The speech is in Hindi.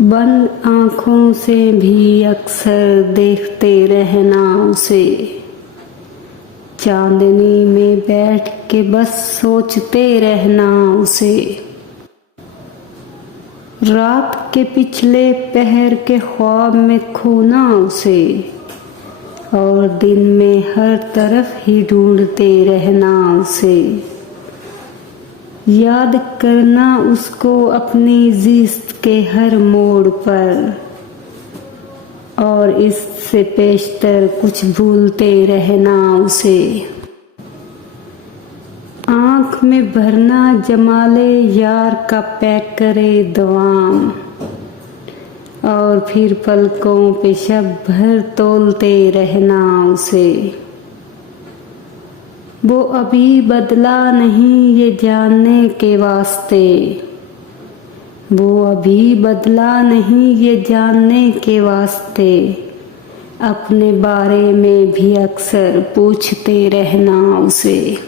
बंद आँखों से भी अक्सर देखते रहना उसे, चांदनी में बैठ के बस सोचते रहना उसे। रात के पिछले पहर के ख्वाब में खोना उसे, और दिन में हर तरफ ही ढूंढते रहना उसे। याद करना उसको अपनी जिस्त के हर मोड़ पर, और इससे पेशतर कुछ भूलते रहना उसे। आँख में भरना जमाले यार का पैक करे दवाम, और फिर पलकों पे शब भर तोलते रहना उसे। वो अभी बदला नहीं ये जानने के वास्ते, वो अभी बदला नहीं ये जानने के वास्ते। अपने बारे में भी अक्सर पूछते रहना उसे।